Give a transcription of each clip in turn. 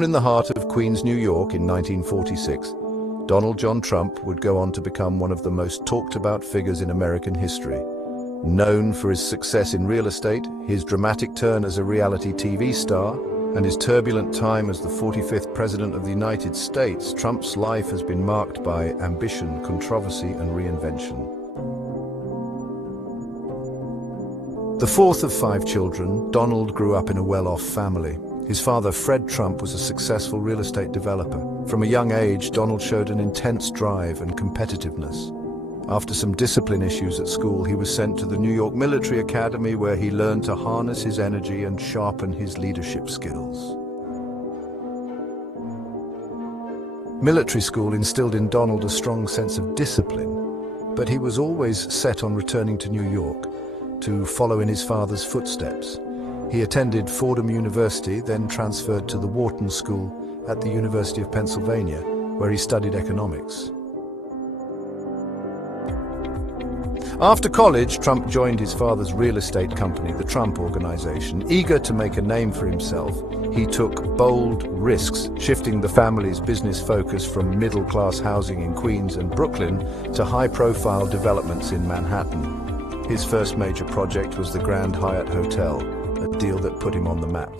In the heart of Queens, New York in 1946, Donald John Trump would go on to become one of the most talked about figures in American history. Known for his success in real estate, his dramatic turn as a reality TV star, and his turbulent time as the 45th President of the United States, Trump's life has been marked by ambition, controversy, and reinvention. The fourth of 5 children, Donald grew up in a well-off family. His father, Fred Trump, was a successful real estate developer. From a young age, Donald showed an intense drive and competitiveness. After some discipline issues at school, he was sent to the New York Military Academy, where he learned to harness his energy and sharpen his leadership skills. Military school instilled in Donald a strong sense of discipline, but he was always set on returning to New York to follow in his father's footsteps. He attended Fordham University, then transferred to the Wharton School at the University of Pennsylvania, where he studied economics. After college, Trump joined his father's real estate company, the Trump Organization. Eager to make a name for himself, he took bold risks, shifting the family's business focus from middle-class housing in Queens and Brooklyn to high-profile developments in Manhattan. His first major project was the Grand Hyatt Hotel, a deal that put him on the map.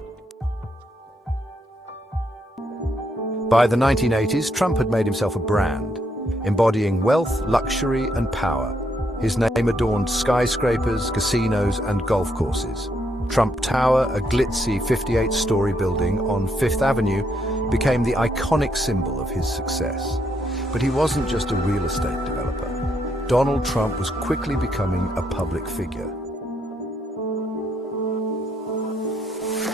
By the 1980s, Trump had made himself a brand, embodying wealth, luxury, and power. His name adorned skyscrapers, casinos, and golf courses. Trump Tower, a glitzy 58-story building on Fifth Avenue, became the iconic symbol of his success. But he wasn't just a real estate developer. Donald Trump was quickly becoming a public figure.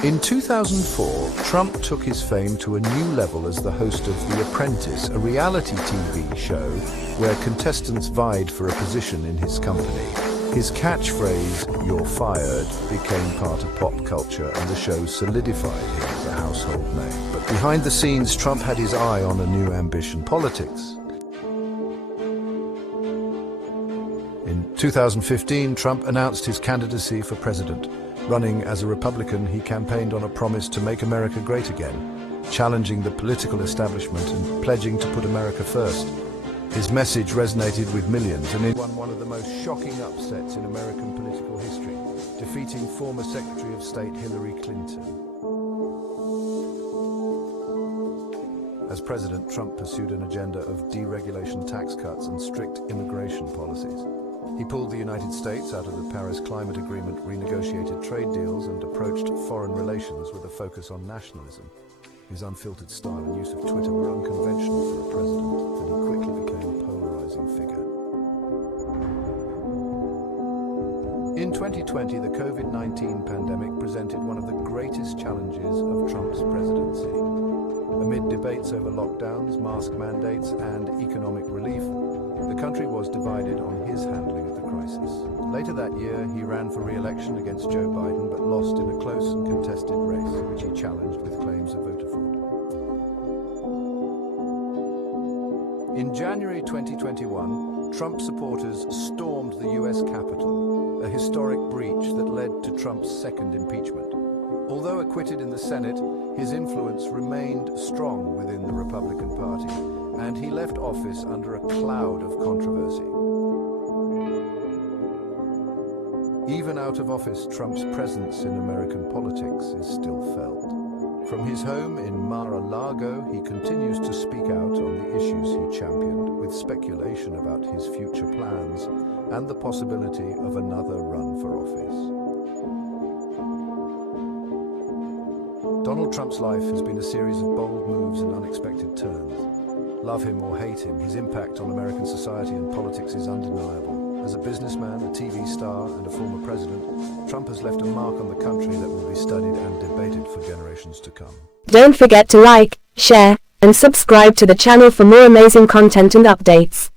In 2004, Trump took his fame to a new level as the host of The Apprentice, a reality TV show where contestants vied for a position in his company. His catchphrase, "You're fired," became part of pop culture, and the show solidified him as a household name. But behind the scenes, Trump had his eye on a new ambition: politics. In 2015, Trump announced his candidacy for president. Running as a Republican, he campaigned on a promise to make America great again, challenging the political establishment and pledging to put America first. His message resonated with millions and it won one of the most shocking upsets in American political history, defeating former Secretary of State Hillary Clinton. As president, Trump pursued an agenda of deregulation, tax cuts, and strict immigration policies. He pulled the United States out of the Paris Climate Agreement, renegotiated trade deals, and approached foreign relations with a focus on nationalism. His unfiltered style and use of Twitter were unconventional for a president, and he quickly became a polarizing figure. In 2020, the COVID-19 pandemic presented one of the greatest challenges of Trump's presidency. Amid debates over lockdowns, mask mandates, and economic relief, the country was divided on his handling of the crisis. Later that year, he ran for re-election against Joe Biden, but lost in a close and contested race, which he challenged with claims of voter fraud. In January 2021, Trump supporters stormed the US Capitol, a historic breach that led to Trump's second impeachment. Although acquitted in the Senate, his influence remained strong within the Republican Party, and he left office under a cloud of controversy. Even out of office, Trump's presence in American politics is still felt. From his home in Mar-a-Lago, he continues to speak out on the issues he championed, with speculation about his future plans and the possibility of another run for office. Donald Trump's life has been a series of bold moves and unexpected turns. Love him or hate him, his impact on American society and politics is undeniable. As a businessman, a TV star, and a former president, Trump has left a mark on the country that will be studied and debated for generations to come. Don't forget to like, share, and subscribe to the channel for more amazing content and updates.